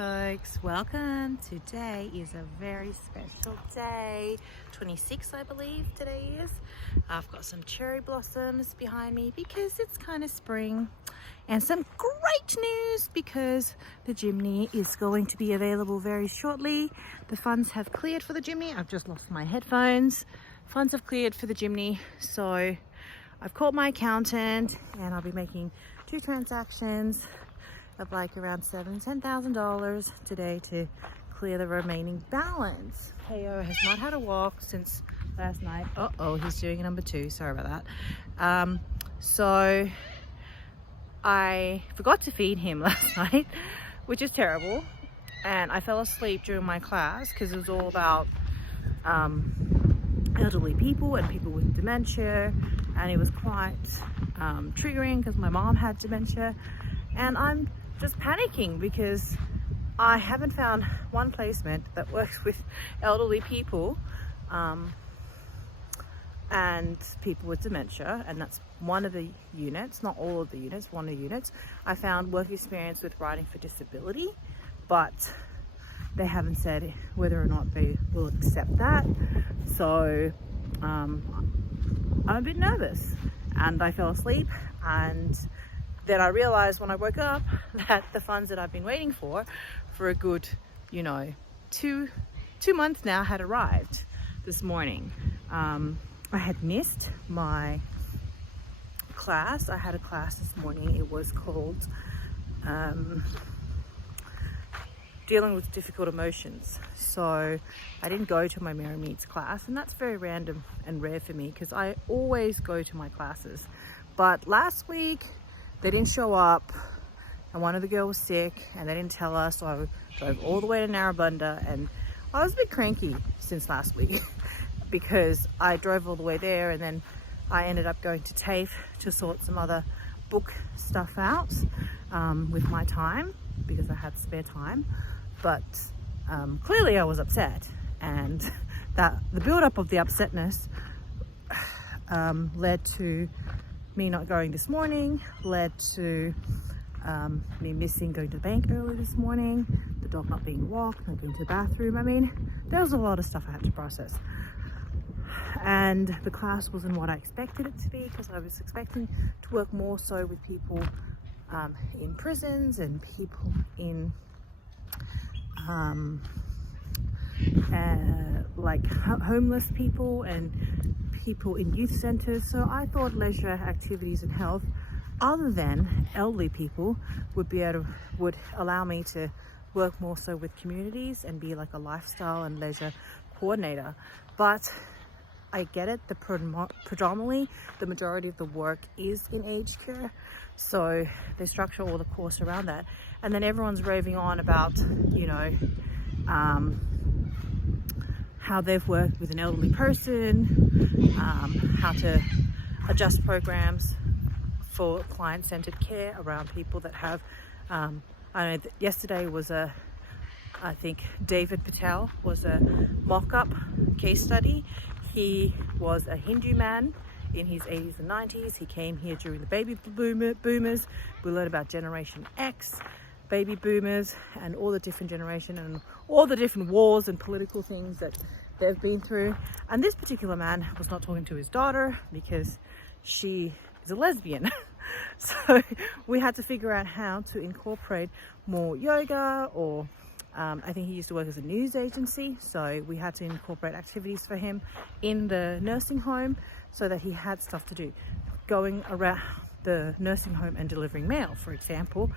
folks, welcome. Today is a very special day, 26 I believe today is. I've got some cherry blossoms behind me because it's kind of spring, and some great news because the Jimny is going to be available very shortly. The funds have cleared for the Jimny. I've just lost my headphones. Funds have cleared for the Jimny, so I've called my accountant and I'll be making 2 transactions of like around $10,000 today to clear the remaining balance. KO has not had a walk since last night. Oh, he's doing number 2. Sorry about that. So I forgot to feed him last night, which is terrible. And I fell asleep during my class because it was all about elderly people and people with dementia, and it was quite triggering because my mom had dementia, and I'm just panicking because I haven't found one placement that works with elderly people and people with dementia, and that's one of the units, not all of the units, one of the units. I found work experience with writing for disability, but they haven't said whether or not they will accept that. So I'm a bit nervous, and I fell asleep, and then I realized when I woke up that the funds that I've been waiting for a good, two months now had arrived this morning. I had missed my class. I had a class this morning. It was called Dealing with Difficult Emotions. So I didn't go to my Mary Meets class, and that's very random and rare for me because I always go to my classes. But last week they didn't show up, and one of the girls was sick and they didn't tell us, so I drove all the way to Narrabundah, and I was a bit cranky since last week because I drove all the way there, and then I ended up going to TAFE to sort some other book stuff out with my time because I had spare time. But clearly I was upset, and that the build-up of the upsetness led to me not going this morning, led to me missing going to the bank early this morning, the dog not being walked, not going to the bathroom. I mean, there was a lot of stuff I had to process, and the class wasn't what I expected it to be because I was expecting to work more so with people in prisons and people in like homeless people and people in youth centers. So I thought leisure activities and health other than elderly people would allow me to work more so with communities and be like a lifestyle and leisure coordinator. But I get it, predominantly the majority of the work is in aged care, so they structure all the course around that, and then everyone's raving on about how they've worked with an elderly person, how to adjust programs for client-centered care around people that have I know that yesterday was I think David Patel was a mock-up case study. He was a Hindu man in his 80s and 90s. He came here during the baby boomers. We learned about Generation X, baby boomers, and all the different generation and all the different wars and political things that they've been through. And this particular man was not talking to his daughter because she is a lesbian. So we had to figure out how to incorporate more yoga, or I think he used to work as a news agency, so we had to incorporate activities for him in the nursing home so that he had stuff to do. Going around the nursing home and delivering mail, for example,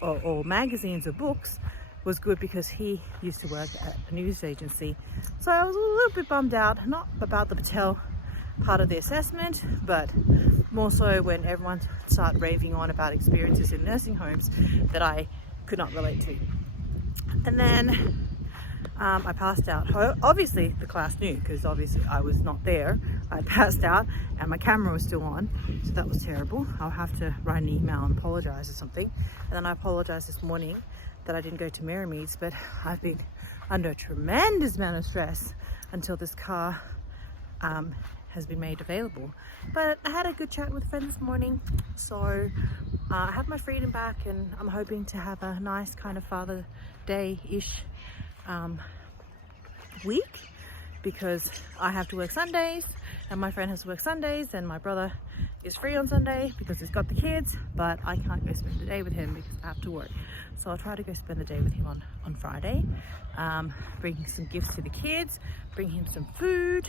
or magazines or books, was good because he used to work at a news agency. So I was a little bit bummed out, not about the Patel part of the assessment, but more so when everyone started raving on about experiences in nursing homes that I could not relate to. And then I passed out. Obviously the class knew because obviously I was not there. I passed out and my camera was still on, so that was terrible. I'll have to write an email and apologize or something. And then I apologized this morning that I didn't go to Mary Meets, but I've been under a tremendous amount of stress until this car has been made available. But I had a good chat with a friend this morning, so I have my freedom back, and I'm hoping to have a nice kind of day-ish week, because I have to work Sundays and my friend has to work Sundays, and my brother is free on Sunday because he's got the kids, but I can't go spend the day with him because I have to work. So I'll try to go spend the day with him on Friday, bring some gifts to the kids, bring him some food.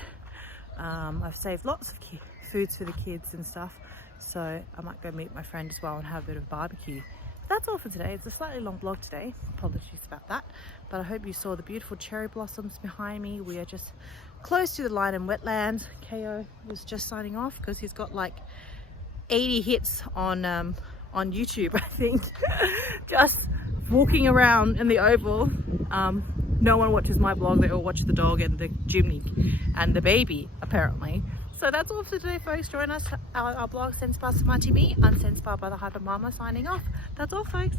I've saved lots of foods for the kids and stuff, so I might go meet my friend as well and have a bit of barbecue. That's all for today. It's a slightly long vlog today, apologies about that, but I hope you saw the beautiful cherry blossoms behind me. We are just close to the Lynon wetlands. KO was just signing off because he's got like 80 hits on YouTube, I think. Just walking around in the oval. No one watches my vlog, they all watch the dog and the chimney and the baby apparently. So that's all for today, folks. Join us our blog ZenSpa-Hypa. I'm ZenSpa by the Hyper Mama signing off. That's all, folks.